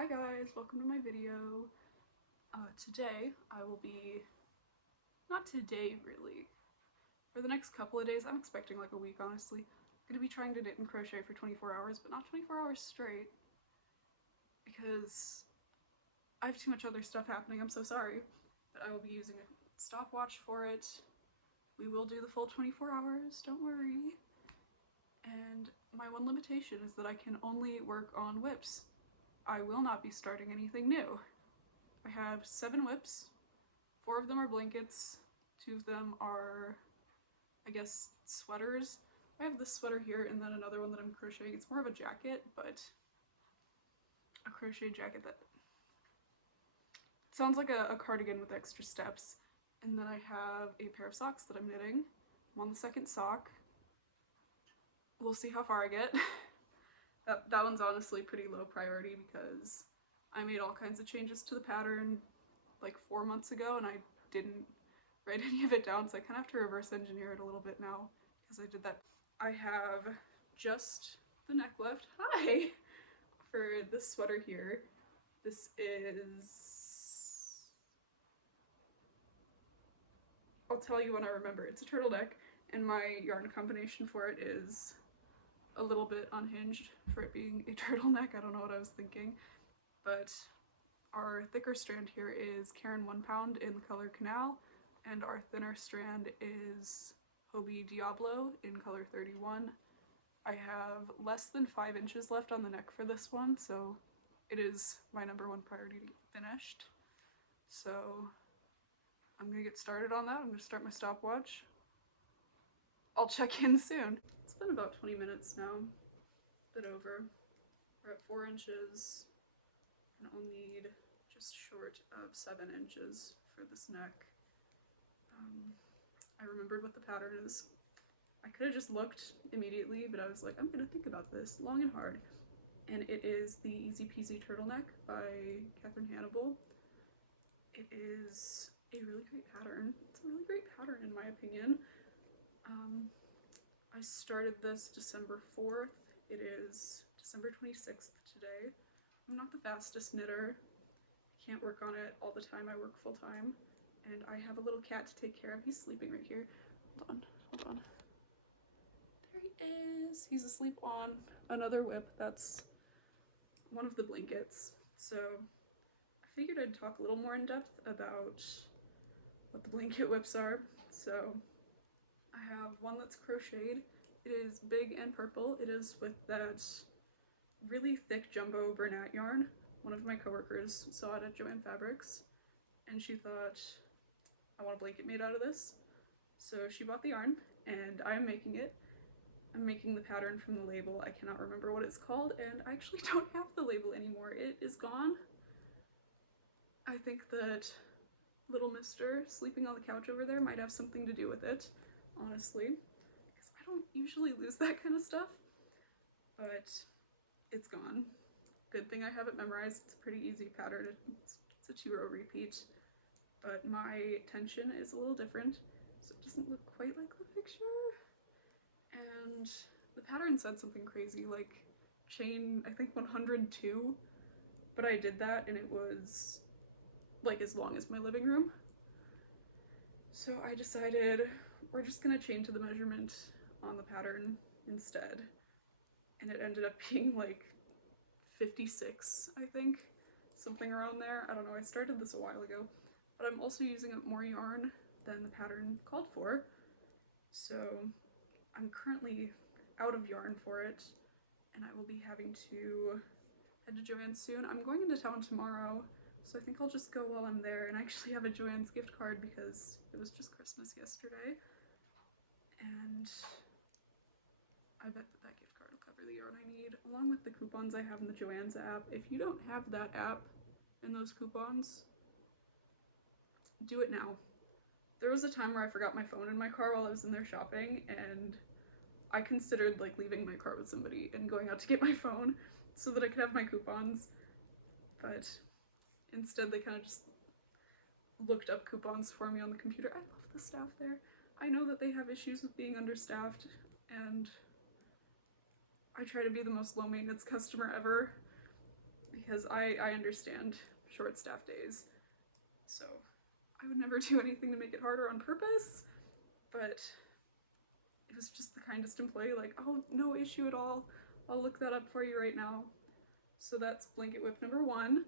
Hi guys, welcome to my video. Today I will be, not today really, for the next couple of days, I'm expecting like a week honestly, I'm going to be trying to knit and crochet for 24 hours, but not 24 hours straight, because I have too much other stuff happening, I'm so sorry. But I will be using a stopwatch for it. We will do the full 24 hours, don't worry. And my one limitation is that I can only work on whips. I will not be starting anything new. I have 7 whips, 4 of them are blankets, 2 of them are, I guess, sweaters. I have this sweater here and then another one that I'm crocheting. It's more of a jacket, but a crochet jacket that sounds like a cardigan with extra steps. And then I have a pair of socks that I'm knitting. I'm on the second sock. We'll see how far I get. That one's honestly pretty low priority because I made all kinds of changes to the pattern like 4 months ago and I didn't write any of it down, so I kind of have to reverse engineer it a little bit now because I did that. I have just the neck left. Hi! For this sweater here. This is... I'll tell you when I remember. It's a turtleneck and my yarn combination for it is a little bit unhinged for it being a turtleneck. I don't know what I was thinking, but our thicker strand here is Caron 1 Pound in the color Canal, and our thinner strand is Hobie Diablo in color 31. I have less than 5 inches left on the neck for this one, so it is my number 1 priority to get finished. So I'm gonna get started on that. I'm gonna start my stopwatch. I'll check in soon. It's been about 20 minutes now, a bit over. We're at 4 inches, and I'll need just short of 7 inches for this neck. I remembered what the pattern is. I could have just looked immediately, but I was like, I'm gonna think about this long and hard. And it is the Easy Peasy Turtleneck by Catherine Hannibal. It is a really great pattern. It's a really great pattern in my opinion. I started this December 4th. It is December 26th today. I'm not the fastest knitter. I can't work on it all the time. I work full time. And I have a little cat to take care of. He's sleeping right here. Hold on. There he is. He's asleep on another whip. That's one of the blankets. So I figured I'd talk a little more in depth about what the blanket whips are. So I have one that's crocheted. It is big and purple. It is with that really thick jumbo Bernat yarn. One of my coworkers saw it at Joann Fabrics and she thought, I want a blanket made out of this. So she bought the yarn and I'm making it. I'm making the pattern from the label. I cannot remember what it's called and I actually don't have the label anymore. It is gone. I think that little mister sleeping on the couch over there might have something to do with it, honestly, because I don't usually lose that kind of stuff, but it's gone. Good thing I have it memorized. It's a pretty easy pattern. It's a 2-row repeat, but my tension is a little different, so it doesn't look quite like the picture. And the pattern said something crazy, like chain, I think 102, but I did that and it was like as long as my living room. So I decided we're just gonna chain to the measurement on the pattern instead. And it ended up being like 56, I think, something around there. I don't know, I started this a while ago, but I'm also using up more yarn than the pattern called for. So I'm currently out of yarn for it, and I will be having to head to Joann's soon. I'm going into town tomorrow, so I think I'll just go while I'm there, and I actually have a Joann's gift card because it was just Christmas yesterday. And I bet that gift card will cover the yarn I need, along with the coupons I have in the Joann's app. If you don't have that app and those coupons, do it now. There was a time where I forgot my phone in my car while I was in there shopping, and I considered like leaving my car with somebody and going out to get my phone so that I could have my coupons, but instead they kind of just looked up coupons for me on the computer. I love the staff there. I know that they have issues with being understaffed, and I try to be the most low maintenance customer ever because I understand short staff days, so I would never do anything to make it harder on purpose, but it was just the kindest employee, like, oh, no issue at all, I'll look that up for you right now. So that's blanket whip number 1.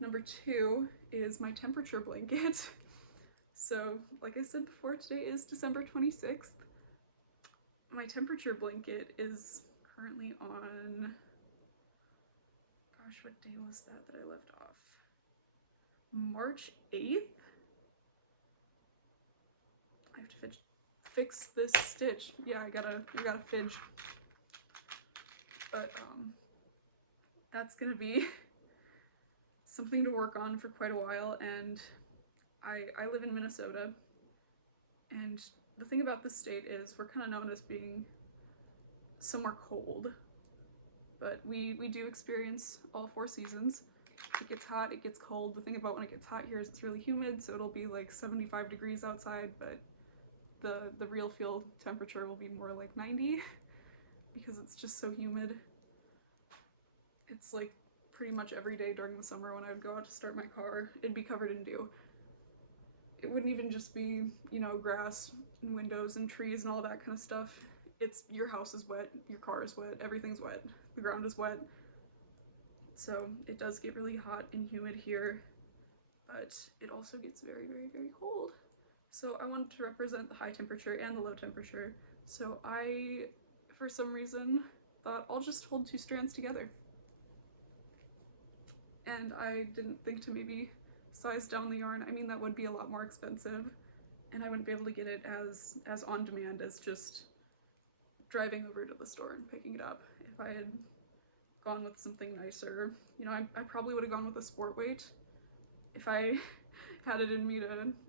Number 2 is my temperature blanket. So like I said before, today is December 26th. My temperature blanket is currently on, gosh, what day was that I left off? March 8th? I have to fix this stitch. Yeah, I gotta fidge. But that's gonna be something to work on for quite a while, and I live in Minnesota, and the thing about this state is we're kind of known as being somewhere cold, but we do experience all 4 seasons. It gets hot, it gets cold. The thing about when it gets hot here is it's really humid, so it'll be like 75 degrees outside, but the real field temperature will be more like 90 because it's just so humid. It's like pretty much every day during the summer when I would go out to start my car, it'd be covered in dew. It wouldn't even just be, you know, grass and windows and trees and all that kind of stuff. It's your house is wet, your car is wet, everything's wet, the ground is wet. So it does get really hot and humid here, but it also gets very, very, very cold. So I wanted to represent the high temperature and the low temperature. So I, for some reason, thought I'll just hold 2 strands together. And I didn't think to maybe size down the yarn. I mean, that would be a lot more expensive, and I wouldn't be able to get it as on demand as just driving over to the store and picking it up. If I had gone with something nicer, you know, I probably would have gone with a sport weight if I had it in me to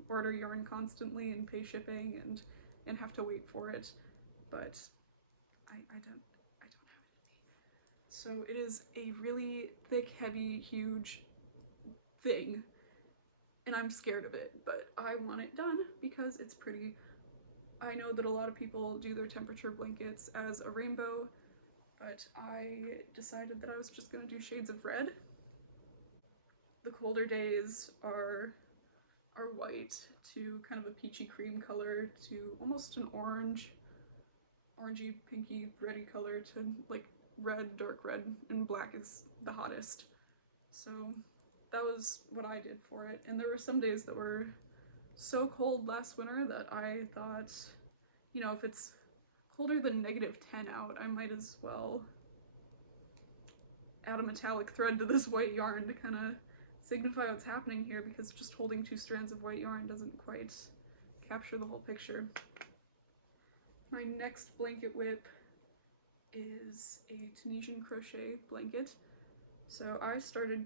order yarn constantly and pay shipping and have to wait for it, but I don't have it in me. So it is a really thick, heavy, huge thing, and I'm scared of it, but I want it done because it's pretty. I know that a lot of people do their temperature blankets as a rainbow, but I decided that I was just gonna do shades of red. The colder days are white to kind of a peachy cream color to almost an orangey, pinky, reddy color to like red, dark red, and black is the hottest. So that was what I did for it. And there were some days that were so cold last winter that I thought, you know, if it's colder than -10 out, I might as well add a metallic thread to this white yarn to kind of signify what's happening here, because just holding 2 strands of white yarn doesn't quite capture the whole picture. My next blanket whip is a Tunisian crochet blanket. So I started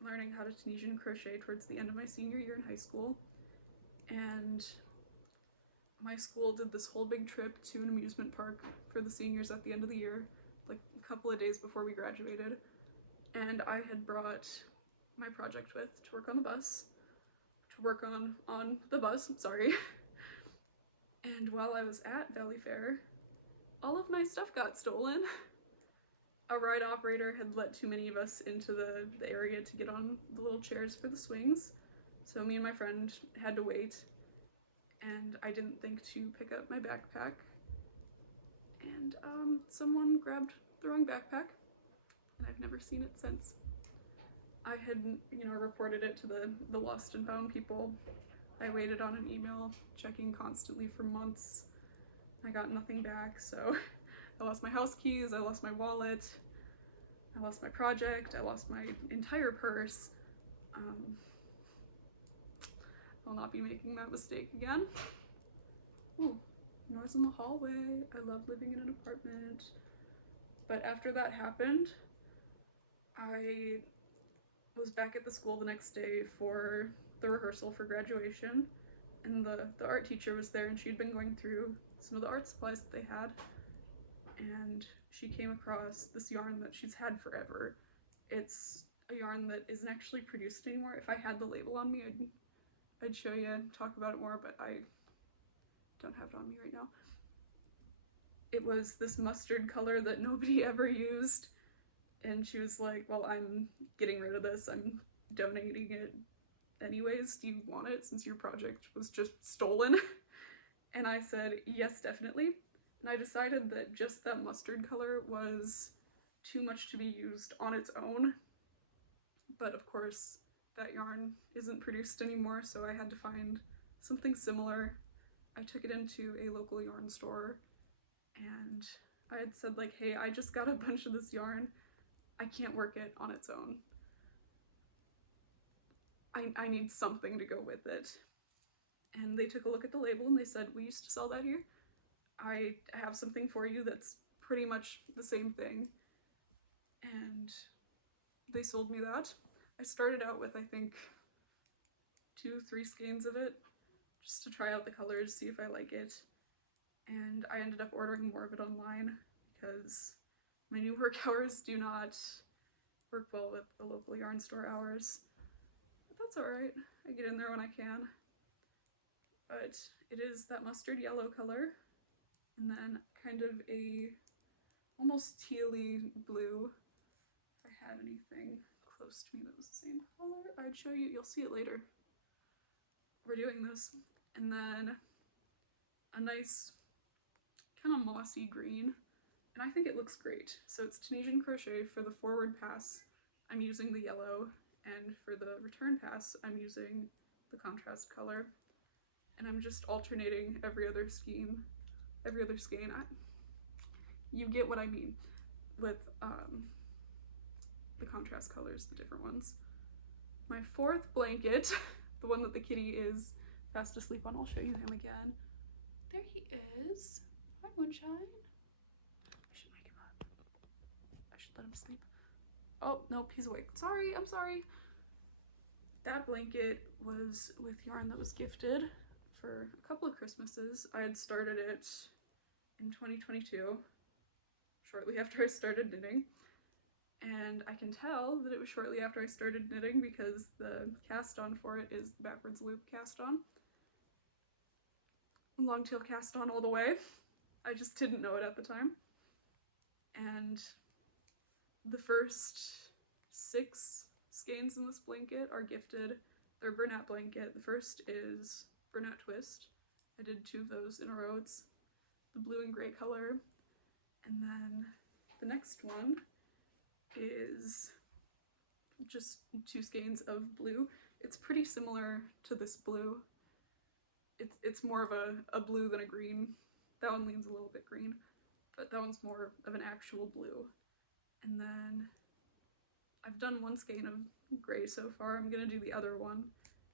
learning how to Tunisian crochet towards the end of my senior year in high school, and my school did this whole big trip to an amusement park for the seniors at the end of the year, like a couple of days before we graduated, and I had brought my project with to work on the bus, and while I was at Valley Fair, all of my stuff got stolen. A ride operator had let too many of us into the area to get on the little chairs for the swings, so me and my friend had to wait, and I didn't think to pick up my backpack, and someone grabbed the wrong backpack, and I've never seen it since. I had, you know, reported it to the lost and found people. I waited on an email, checking constantly for months. I got nothing back, so I lost my house keys, I lost my wallet, I lost my project, I lost my entire purse. I'll not be making that mistake again. Ooh, noise in the hallway. I love living in an apartment. But after that happened, I was back at the school the next day for the rehearsal for graduation, and the art teacher was there, and she'd been going through some of the art supplies that they had, and she came across this yarn that she's had forever. It's a yarn that isn't actually produced anymore. If I had the label on me, I'd show you and talk about it more, but I don't have it on me right now. It was this mustard color that nobody ever used. And she was like, well, I'm getting rid of this. I'm donating it anyways. Do you want it since your project was just stolen? And I said, yes, definitely. And I decided that just that mustard color was too much to be used on its own. But of course, that yarn isn't produced anymore, so I had to find something similar. I took it into a local yarn store and I had said like, hey, I just got a bunch of this yarn. I can't work it on its own. I need something to go with it. And they took a look at the label and they said, we used to sell that here. I have something for you that's pretty much the same thing. And they sold me that. I started out with, I think, 2-3 skeins of it, just to try out the colors, see if I like it. And I ended up ordering more of it online because my new work hours do not work well with the local yarn store hours. But that's alright, I get in there when I can. But it is that mustard yellow color, and then kind of a almost tealy blue. If I had anything close to me that was the same color, I'd show you. You'll see it later. We're doing this. And then a nice kind of mossy green, and I think it looks great. So it's Tunisian crochet. For the forward pass, I'm using the yellow, and for the return pass, I'm using the contrast color. And I'm just alternating every other skein. You get what I mean with the contrast colors, the different ones. My fourth blanket, the one that the kitty is fast asleep on, I'll show you him again. There he is. Hi, Moonshine. I should wake him up. I should let him sleep. Oh, nope, he's awake. Sorry, I'm sorry. That blanket was with yarn that was gifted for a couple of Christmases. I had started it in 2022, shortly after I started knitting. And I can tell that it was shortly after I started knitting because the cast on for it is the backwards loop cast on. Longtail cast on all the way. I just didn't know it at the time. And the first 6 skeins in this blanket are gifted. They're Bernat blanket. The first is Bernat Twist. I did 2 of those in a row. It's the blue and gray color. And then the next one is just 2 skeins of blue. It's pretty similar to this blue. It's more of a blue than a green. That one leans a little bit green, but that one's more of an actual blue. And then I've done 1 skein of gray so far. I'm gonna do the other one.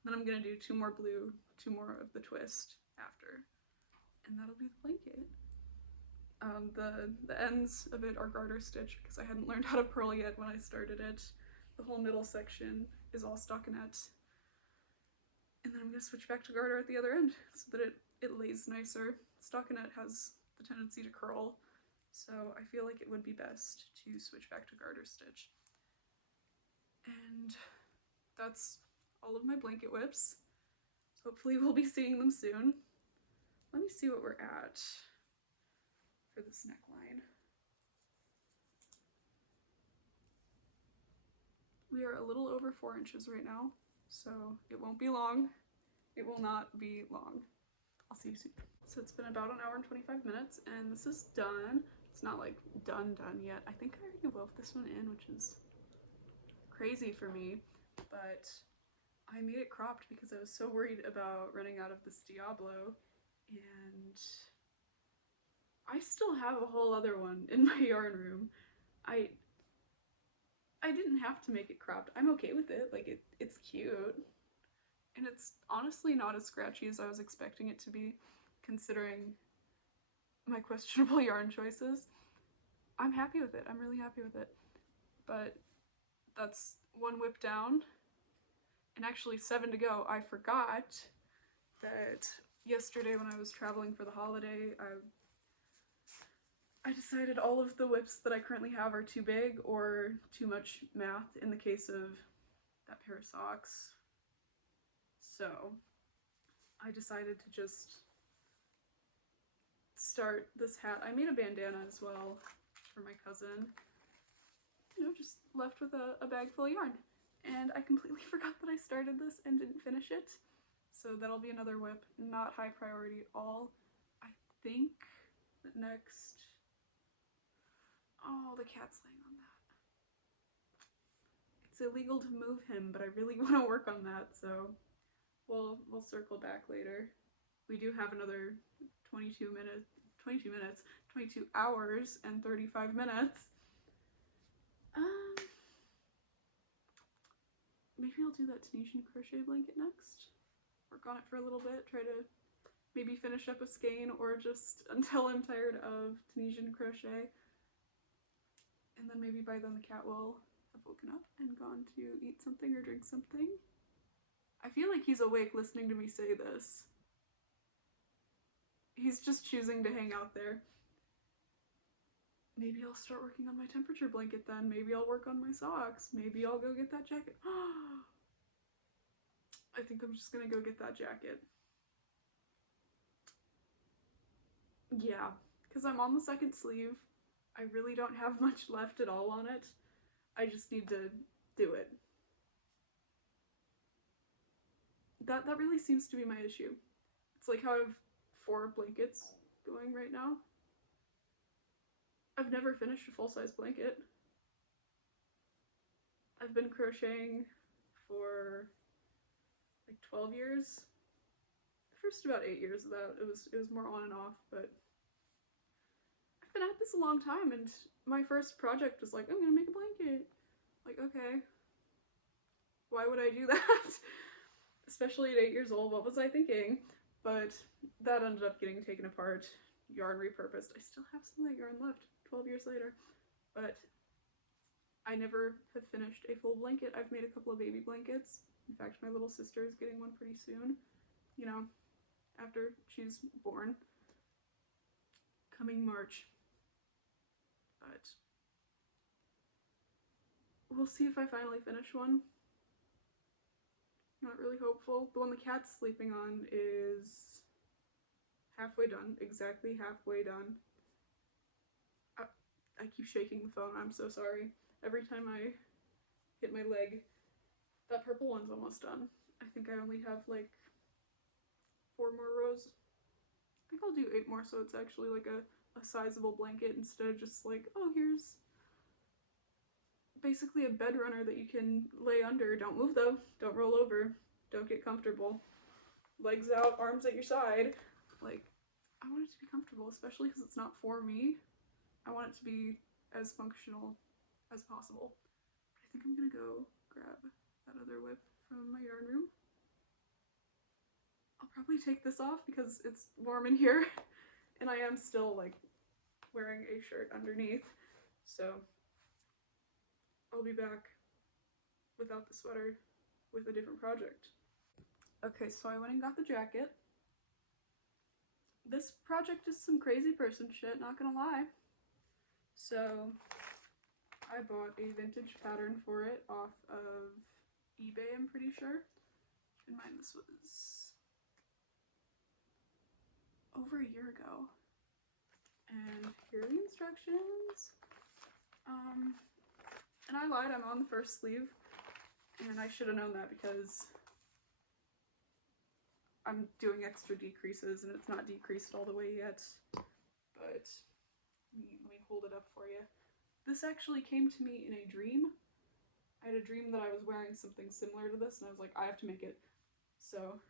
Then I'm gonna do 2 more blue, 2 more of the twist after. And that'll be the blanket. The ends of it are garter stitch because I hadn't learned how to purl yet when I started it. The whole middle section is all stockinette. And then I'm going to switch back to garter at the other end so that it lays nicer. Stockinette has the tendency to curl, so I feel like it would be best to switch back to garter stitch. And that's all of my blanket whips. Hopefully we'll be seeing them soon. Let me see what we're at for this neckline. We are a little over 4 inches right now, so it won't be long. It will not be long. I'll see you soon. So it's been about 1 hour and 25 minutes, and this is done. It's not like done yet. I think I already wove this one in, which is crazy for me, but I made it cropped because I was so worried about running out of this Diablo, and I still have a whole other one in my yarn room. I didn't have to make it cropped. I'm okay with it. Like, it's cute. And it's honestly not as scratchy as I was expecting it to be, considering my questionable yarn choices. I'm happy with it. I'm really happy with it. But that's 1 whip down. And actually 7 to go. I forgot that yesterday when I was traveling for the holiday, I decided all of the whips that I currently have are too big or too much math in the case of that pair of socks. So I decided to just start this hat. I made a bandana as well for my cousin. you know, just left with a bag full of yarn. And I completely forgot that I started this and didn't finish it. So that'll be another WIP, not high priority at all. I think that next, oh, the cat's laying on that. It's illegal to move him, but I really want to work on that, so we'll circle back later. We do have another 22 hours and 35 minutes. Maybe I'll do that Tunisian crochet blanket next. Work on it for a little bit, try to maybe finish up a skein or just until I'm tired of Tunisian crochet. And then maybe by then the cat will have woken up and gone to eat something or drink something. I feel like he's awake listening to me say this. He's just choosing to hang out there. Maybe I'll start working on my temperature blanket then. Maybe I'll work on my socks. Maybe I'll go get that jacket. I think I'm just gonna go get that jacket. Yeah, because I'm on the second sleeve. I really don't have much left at all on it. I just need to do it. That really seems to be my issue. It's like how I have 4 blankets going right now. I've never finished a full-size blanket. I've been crocheting for like 12 years. The first about 8 years of that, it was more on and off, but I've been at this a long time, and my first project was like, I'm gonna make a blanket. Like, okay, why would I do that? Especially at 8 years old, what was I thinking? But that ended up getting taken apart, yarn repurposed. I still have some of that yarn left 12 years later, but I never have finished a full blanket. I've made a couple of baby blankets. In fact, my little sister is getting one pretty soon, you know, after she's born, coming March. But we'll see if I finally finish one. Not really hopeful. The one the cat's sleeping on is halfway done, exactly halfway done. I keep shaking the phone, I'm so sorry. Every time I hit my leg, that purple one's almost done. I think I only have like 4 more rows. I think I'll do 8 more so it's actually like a sizable blanket instead of just like, oh, here's basically a bed runner that you can lay under. Don't move though, don't roll over, don't get comfortable. Legs out, arms at your side. Like, I want it to be comfortable, especially because it's not for me. I want it to be as functional as possible. But I think I'm gonna go grab that other WIP from my yarn room. I'll probably take this off because it's warm in here and I am still like wearing a shirt underneath, so I'll be back without the sweater with a different project. Okay, so I went and got the jacket. This project is some crazy person shit, not gonna lie. So I bought a vintage pattern for it off of eBay, I'm pretty sure. Keep in mind this was over a year ago. And here are the instructions. And I lied, I'm on the first sleeve. And I should have known that because I'm doing extra decreases and it's not decreased all the way yet. But let me hold it up for you. This actually came to me in a dream. I had a dream that I was wearing something similar to this and I was like, I have to make it. So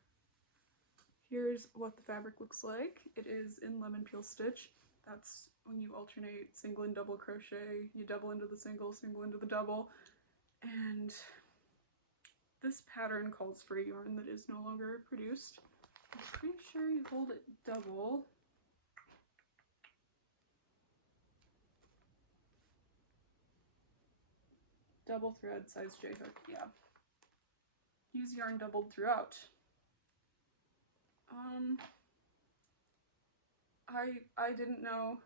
here's what the fabric looks like. It is in lemon peel stitch. That's when you alternate single and double crochet. You double into the single, single into the double. And this pattern calls for a yarn that is no longer produced. I'm pretty sure you hold it double. Double thread, size J hook, yeah. Use yarn doubled throughout. I didn't know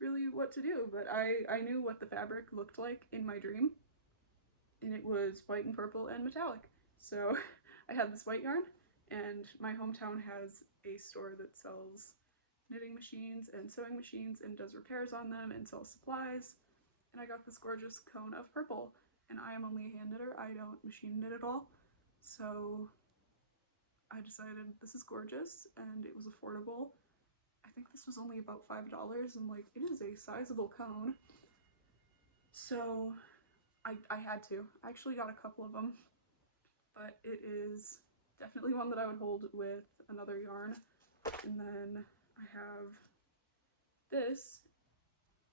really what to do, but I knew what the fabric looked like in my dream. And it was white and purple and metallic. So I had this white yarn, and my hometown has a store that sells knitting machines and sewing machines and does repairs on them and sells supplies. And and I got this gorgeous cone of purple. And I am only a hand knitter, I don't machine knit at all. So I decided this is gorgeous and it was affordable. I think this was only about $5 and like it is a sizable cone. So I had to. I actually got a couple of them, but it is definitely one that I would hold with another yarn. And then I have this.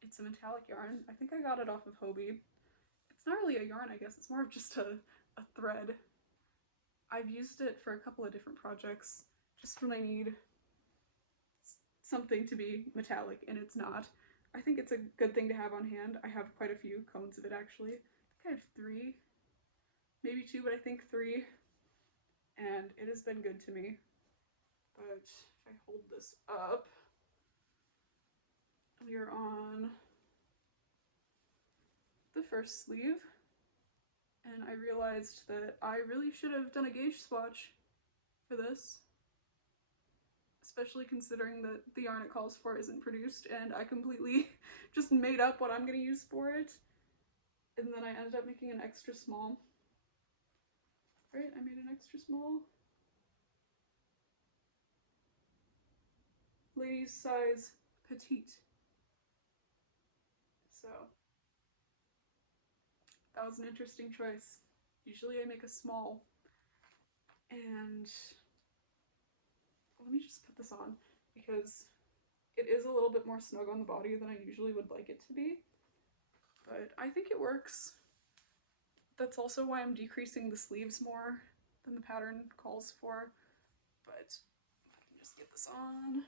It's a metallic yarn. I think I got it off of Hobbii. It's not really a yarn, I guess. It's more of just a thread. I've used it for a couple of different projects, just when I need something to be metallic and it's not. I think it's a good thing to have on hand. I have quite a few cones of it actually. I think I have 3, maybe 2, but I think 3. And it has been good to me. But if I hold this up, we are on the first sleeve. And I realized that I really should have done a gauge swatch for this, especially considering that the yarn it calls for isn't produced, and I completely just made up what I'm going to use for it. And then I ended up making an extra small. Right, I made an extra small. Ladies size petite. So that was an interesting choice. Usually I make a small, and let me just put this on because it is a little bit more snug on the body than I usually would like it to be, but I think it works. That's also why I'm decreasing the sleeves more than the pattern calls for, but if I can just get this on.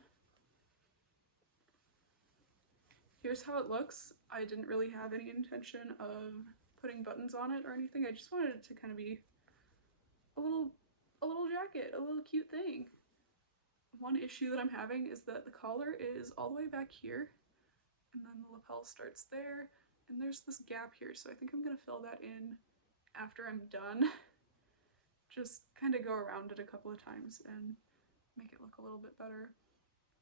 Here's how it looks. I didn't really have any intention of putting buttons on it or anything. I just wanted it to kind of be a little jacket, a little cute thing. One issue that I'm having is that the collar is all the way back here, and then the lapel starts there, and there's this gap here, so I think I'm gonna fill that in after I'm done. Just kind of go around it a couple of times and make it look a little bit better.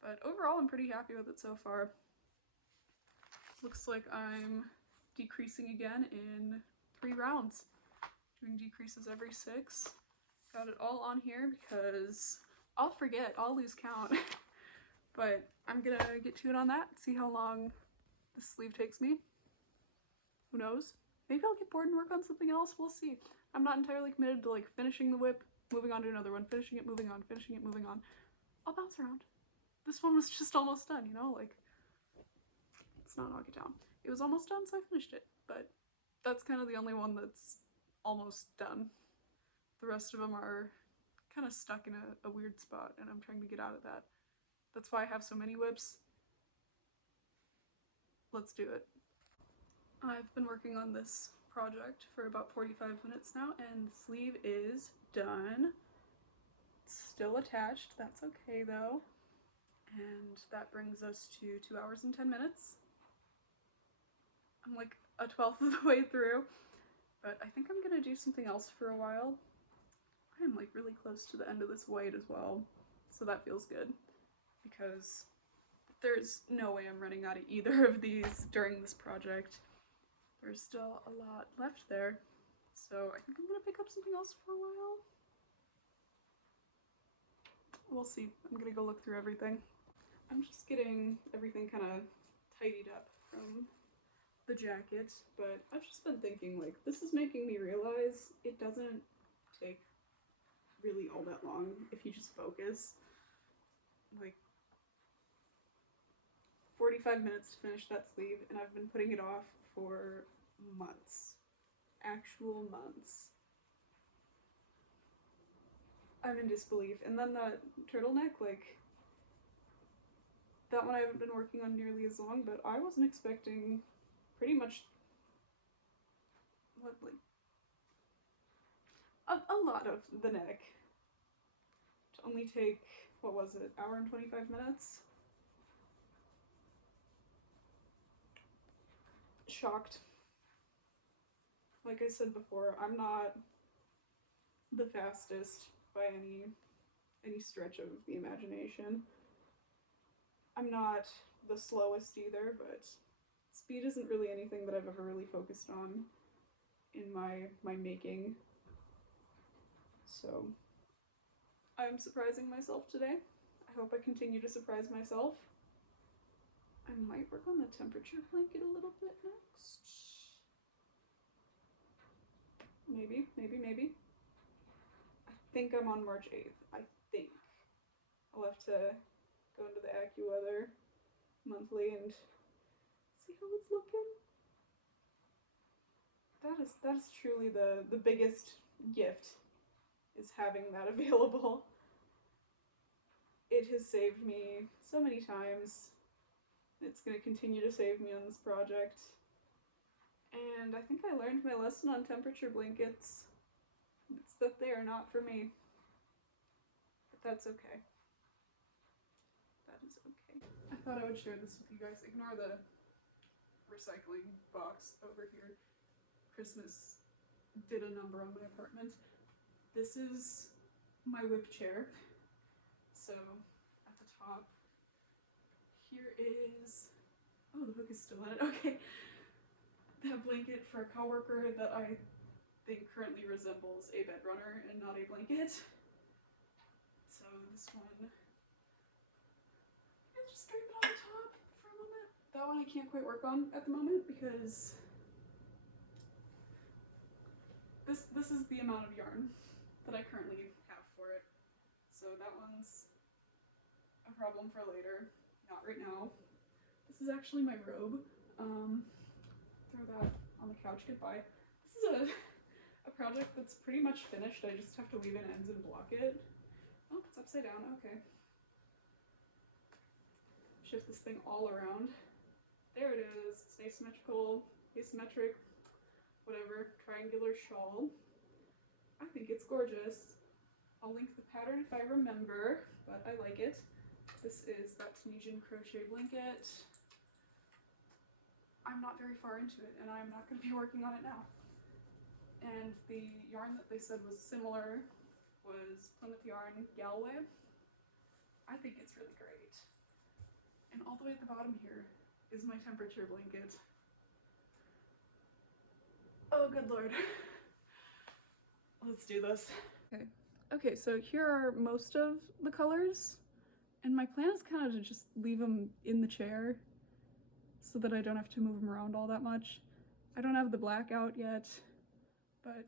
But overall, I'm pretty happy with it so far. Looks like I'm decreasing again in 3 rounds. Doing decreases every 6. Got it all on here because I'll forget, I'll lose count. But I'm gonna get to it on that, see how long the sleeve takes me. Who knows? Maybe I'll get bored and work on something else, we'll see. I'm not entirely committed to like finishing the whip, moving on to another one, finishing it, moving on, finishing it, moving on. I'll bounce around. This one was just almost done, you know, like, let's not knock it down. It was almost done, so I finished it, but that's kind of the only one that's almost done. The rest of them are kind of stuck in a weird spot, and I'm trying to get out of that. That's why I have so many whips. Let's do it. I've been working on this project for about 45 minutes now, and the sleeve is done. It's still attached, that's okay though. And that brings us to 2 hours and 10 minutes. I'm like a 12th of the way through, but I think I'm gonna do something else for a while. I'm like really close to the end of this white as well, so that feels good because there's no way I'm running out of either of these during this project. There's still a lot left there, so I think I'm gonna pick up something else for a while. We'll see. I'm gonna go look through everything. I'm just getting everything kind of tidied up from the jacket, but I've just been thinking, like, this is making me realize it doesn't take really all that long if you just focus. Like, 45 minutes to finish that sleeve, and I've been putting it off for months. Actual months. I'm in disbelief. And then the turtleneck, like, that one I haven't been working on nearly as long, but I wasn't expecting pretty much, what, like, a lot of the neck to only take, what was it, hour and 25 minutes? Shocked. Like I said before, I'm not the fastest by any stretch of the imagination. I'm not the slowest either, but Speed isn't really anything that I've ever really focused on in my making. So I'm surprising myself today. I hope I continue to surprise myself. I might work on the temperature blanket a little bit next. Maybe. I think I'm on March 8th. I think. I'll have to go into the AccuWeather monthly and see how it's looking. That is truly the biggest gift, is having that available. It has saved me so many times. It's going to continue to save me on this project. And I think I learned my lesson on temperature blankets. It's that they are not for me. But that's okay. That is okay. I thought I would share this with you guys. Ignore the recycling box over here. Christmas did a number on my apartment. This is my whip chair. So at the top, here is, oh, the hook is still in it, okay. That blanket for a coworker that I think currently resembles a bed runner and not a blanket. So this one, I'll just drape it on the top for a moment. That one I can't quite work on at the moment because this is the amount of yarn that I currently have for it. So that one's a problem for later, not right now. This is actually my robe. Throw that on the couch, goodbye. This is a project that's pretty much finished. I just have to weave in ends and block it. Oh, it's upside down, okay. Shift this thing all around. There it is, it's an asymmetric, whatever, triangular shawl. I think it's gorgeous. I'll link the pattern if I remember, but I like it. This is that Tunisian crochet blanket. I'm not very far into it, and I'm not going to be working on it now. And the yarn that they said was similar was Plymouth Yarn Galway. I think it's really great. And all the way at the bottom here is my temperature blanket. Oh, good lord. Let's do this. Okay, so here are most of the colors, and my plan is kind of to just leave them in the chair so that I don't have to move them around all that much. I don't have the black out yet, but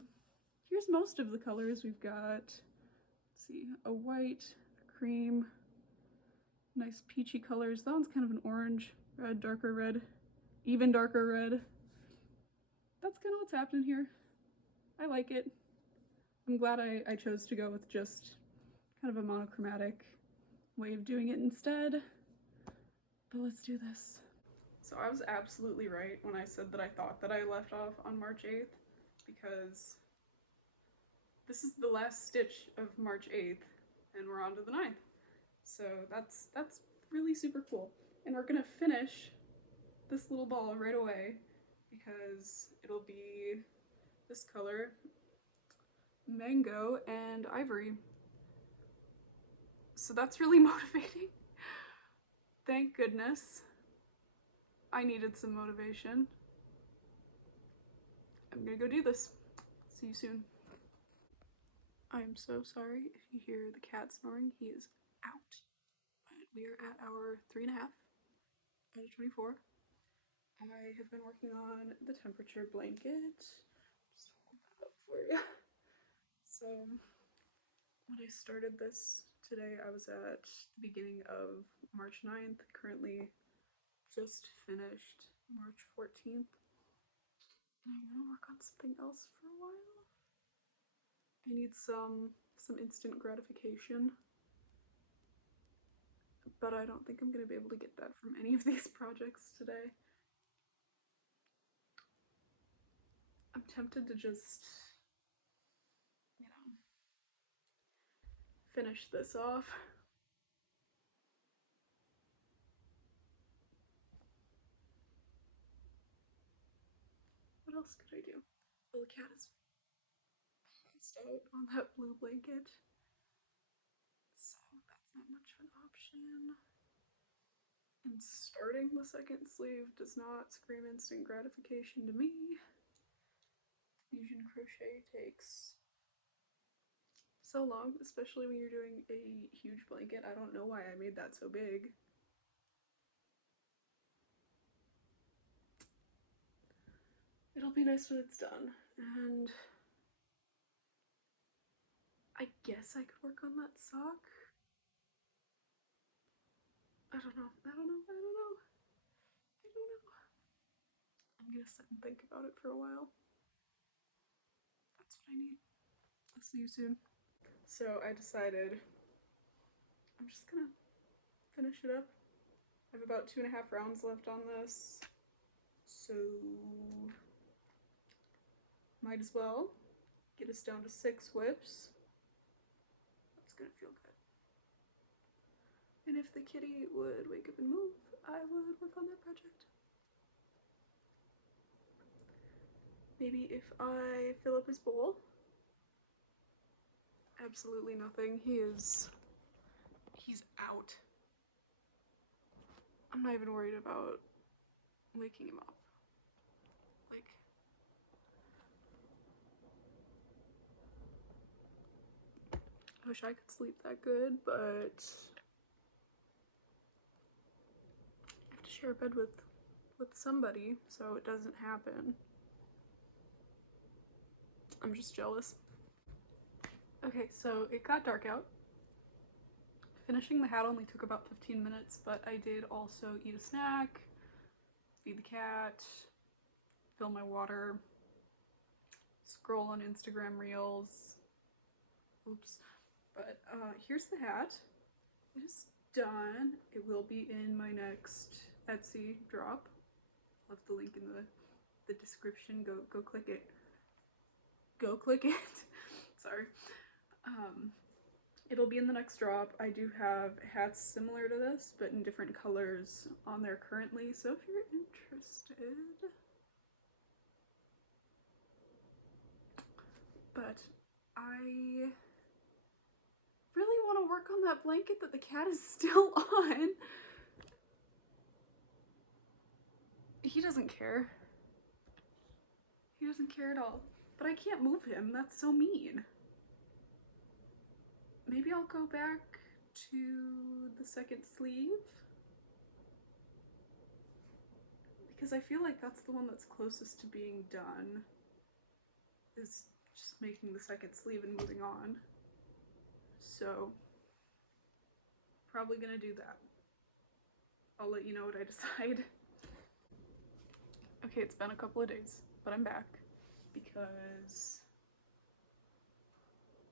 here's most of the colors. We've got, let's see, a white, cream, nice peachy colors. That one's kind of an orange, red, darker red, even darker red. That's kind of what's happening here. I like it. I'm glad I chose to go with just kind of a monochromatic way of doing it instead. But let's do this. So I was absolutely right when I said that I thought that I left off on March 8th, because this is the last stitch of March 8th and we're on to the 9th. So that's really super cool. And we're gonna finish this little ball right away because it'll be this color, mango and ivory. So that's really motivating. Thank goodness. I needed some motivation. I'm gonna go do this. See you soon. I'm so sorry if you hear the cat snoring. He is out. But we are at our 3.5 out of 24. I have been working on the temperature blanket. Just hold that up for you. So when I started this today, I was at the beginning of March 9th, currently just finished March 14th. And I want to work on something else for a while. I need some instant gratification, but I don't think I'm going to be able to get that from any of these projects today. I'm tempted to just, you know, finish this off. What else could I do? Well, the cat is passed out on that blue blanket, so that's not much of an option. And starting the second sleeve does not scream instant gratification to me. Fusion crochet takes so long, especially when you're doing a huge blanket. I don't know why I made that so big. It'll be nice when it's done. And I guess I could work on that sock. I don't know. I'm gonna sit and think about it for a while. That's what I need. I'll see you soon. So I decided I'm just gonna finish it up. I have about 2.5 rounds left on this, so might as well get us down to 6 whips. That's gonna feel good. And if the kitty would wake up and move, I would work on that project. Maybe if I fill up his bowl. Absolutely nothing. He's out. I'm not even worried about waking him up. Like, I wish I could sleep that good, but I have to share a bed with somebody, so it doesn't happen. I'm just jealous. Okay, so it got dark out. Finishing the hat only took about 15 minutes, but I did also eat a snack, feed the cat, fill my water, scroll on Instagram Reels. Oops. But here's the hat. It is done. It will be in my next Etsy drop. I'll have the link in the description. Go click it. Go click it. Sorry. It'll be in the next drop. I do have hats similar to this, but in different colors on there currently. So if you're interested. But I really want to work on that blanket that the cat is still on. He doesn't care. He doesn't care at all. But I can't move him. That's so mean. Maybe I'll go back to the second sleeve. Because I feel like that's the one that's closest to being done. Is just making the second sleeve and moving on. So, probably gonna do that. I'll let you know what I decide. Okay, it's been a couple of days, but I'm back because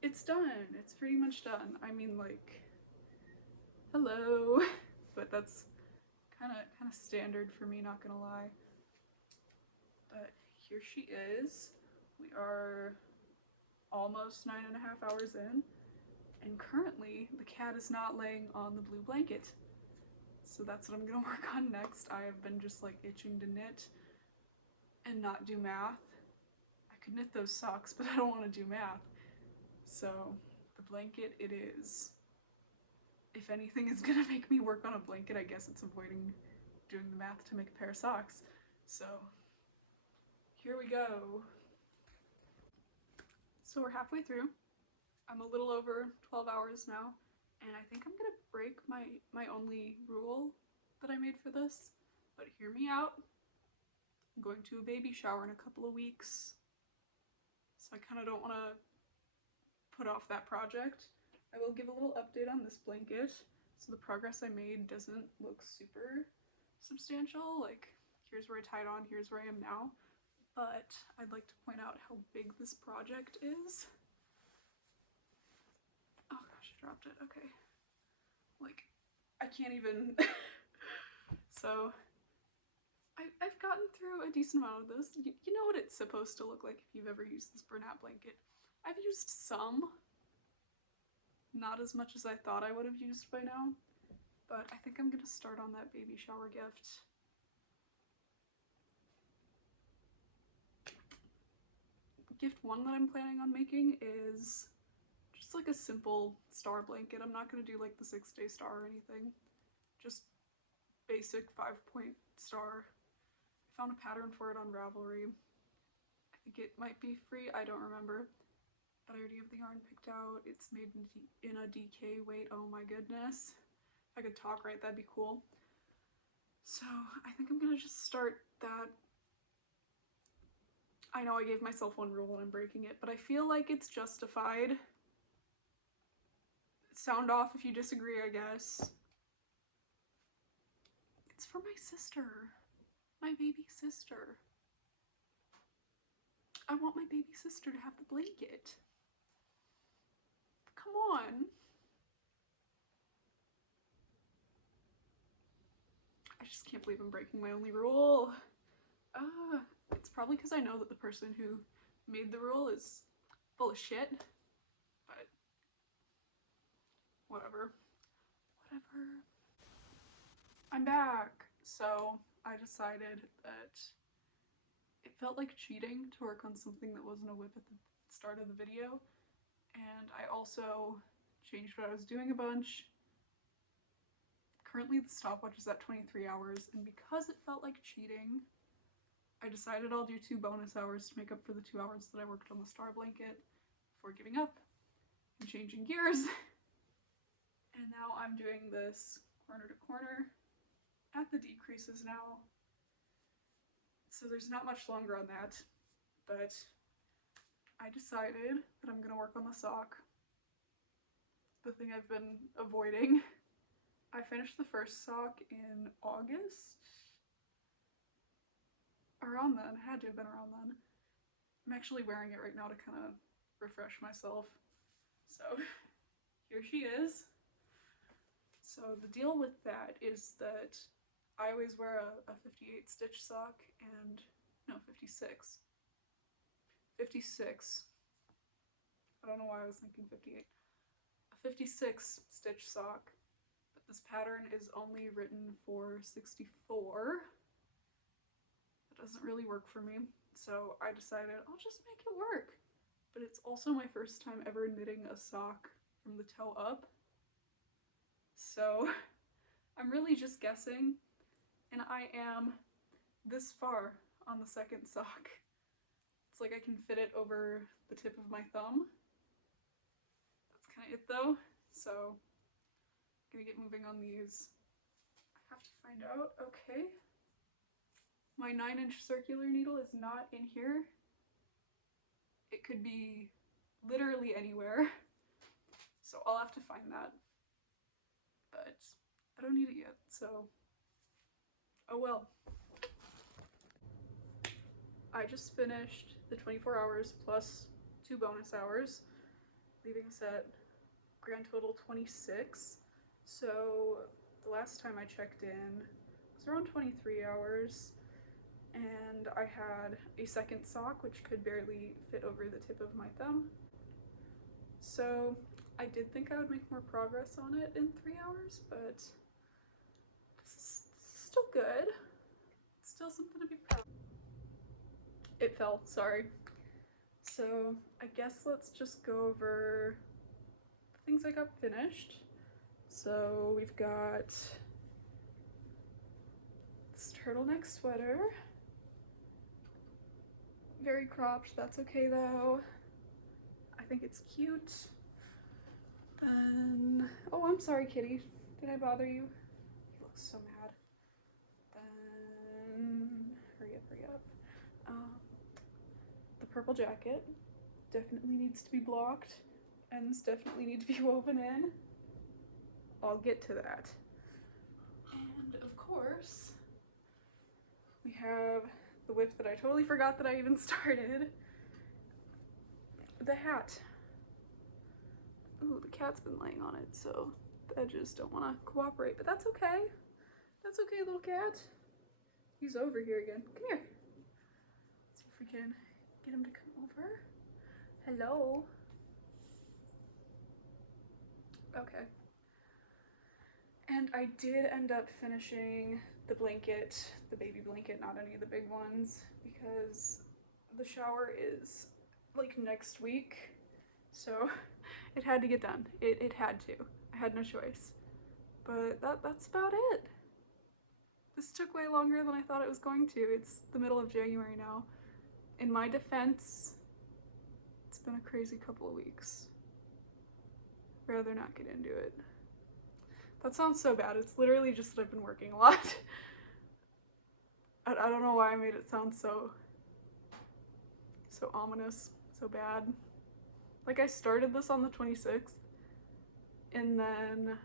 it's done. It's pretty much done. I mean, like, hello, but that's kind of standard for me, not gonna lie. But here she is. We are almost 9.5 hours in, and currently the cat is not laying on the blue blanket. So that's what I'm gonna work on next. I have been just like itching to knit and not do math. I could knit those socks, but I don't want to do math. So the blanket it is. If anything is gonna make me work on a blanket, I guess it's avoiding doing the math to make a pair of socks. So here we go. So we're halfway through. I'm a little over 12 hours now, and I think I'm gonna break my only rule that I made for this, but hear me out. I'm going to a baby shower in a couple of weeks, so I kind of don't want to put off that project. I will give a little update on this blanket. So the progress I made doesn't look super substantial. Like, here's where I tied on, here's where I am now. But I'd like to point out how big this project is. Oh gosh, I dropped it. Okay. Like, I can't even. So, I've gotten through a decent amount of this. You know what it's supposed to look like if you've ever used this Bernat blanket. I've used some. Not as much as I thought I would have used by now. But I think I'm gonna start on that baby shower gift. Gift 1 that I'm planning on making is just like a simple star blanket. I'm not gonna do like the 6-day star or anything. Just basic 5-point star. I found a pattern for it on Ravelry. I think it might be free, I don't remember. But I already have the yarn picked out. It's made in a DK weight. Oh my goodness. If I could talk right, that'd be cool. So I think I'm gonna just start that. I know I gave myself one rule and I'm breaking it, but I feel like it's justified. Sound off if you disagree, I guess. It's for my sister. My baby sister. I want my baby sister to have the blanket. Come on. I just can't believe I'm breaking my only rule. It's probably because I know that the person who made the rule is full of shit, but whatever. I'm back. So I decided that it felt like cheating to work on something that wasn't a whip at the start of the video, and I also changed what I was doing a bunch. Currently the stopwatch is at 23 hours, and because it felt like cheating, I decided I'll do 2 bonus hours to make up for the 2 hours that I worked on the star blanket before giving up and changing gears. And now I'm doing this corner to corner at the decreases now. So there's not much longer on that, but I decided that I'm gonna work on the sock. The thing I've been avoiding. I finished the first sock in August. Around then, had to have been around then. I'm actually wearing it right now to kind of refresh myself. So here she is. So the deal with that is that I always wear a 58 stitch sock and, no, 56. 56. I don't know why I was thinking 58. A 56 stitch sock, but this pattern is only written for 64. That doesn't really work for me, so I decided I'll just make it work. But it's also my first time ever knitting a sock from the toe up, so I'm really just guessing, and I am this far on the second sock. It's like I can fit it over the tip of my thumb. That's kind of it though, so I'm gonna get moving on these. I have to find out, okay. My 9-inch circular needle is not in here. It could be literally anywhere, so I'll have to find that. But I don't need it yet, so oh well. I just finished the 24 hours plus 2 bonus hours, leaving us at grand total 26. So the last time I checked in was around 23 hours, and I had a second sock which could barely fit over the tip of my thumb. So I did think I would make more progress on it in 3 hours, but this is still good. It's still something to be proud of. It fell, sorry. So I guess let's just go over the things I got finished. So we've got this turtleneck sweater. Very cropped, that's okay though. I think it's cute. Then, oh, I'm sorry, kitty. Did I bother you? You look so mad. Then, hurry up. The purple jacket definitely needs to be blocked. Ends definitely need to be woven in. I'll get to that. And of course, we have the whip that I totally forgot that I even started. The hat. Ooh, the cat's been laying on it, so the edges don't want to cooperate, but that's okay. That's okay, little cat. He's over here again. Come here. Let's see if we can get him to come over. Hello. Okay. And I did end up finishing the blanket, the baby blanket, not any of the big ones, because the shower is like next week, so it had to get done. It had to. I had no choice. But that's about it. This took way longer than I thought it was going to. It's the middle of January now. In my defense, it's been a crazy couple of weeks. Rather not get into it. That sounds so bad. It's literally just that I've been working a lot. I don't know why I made it sound so ominous, so bad. Like, I started this on the 26th, and then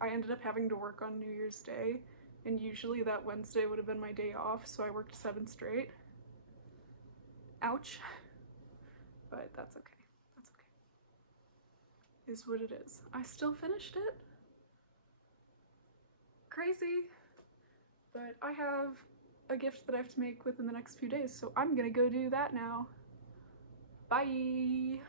I ended up having to work on New Year's Day, and usually that Wednesday would have been my day off, so I worked 7 straight. Ouch. But that's okay. That's okay. Is what it is. I still finished it. Crazy. But I have a gift that I have to make within the next few days, so I'm gonna go do that now. Bye!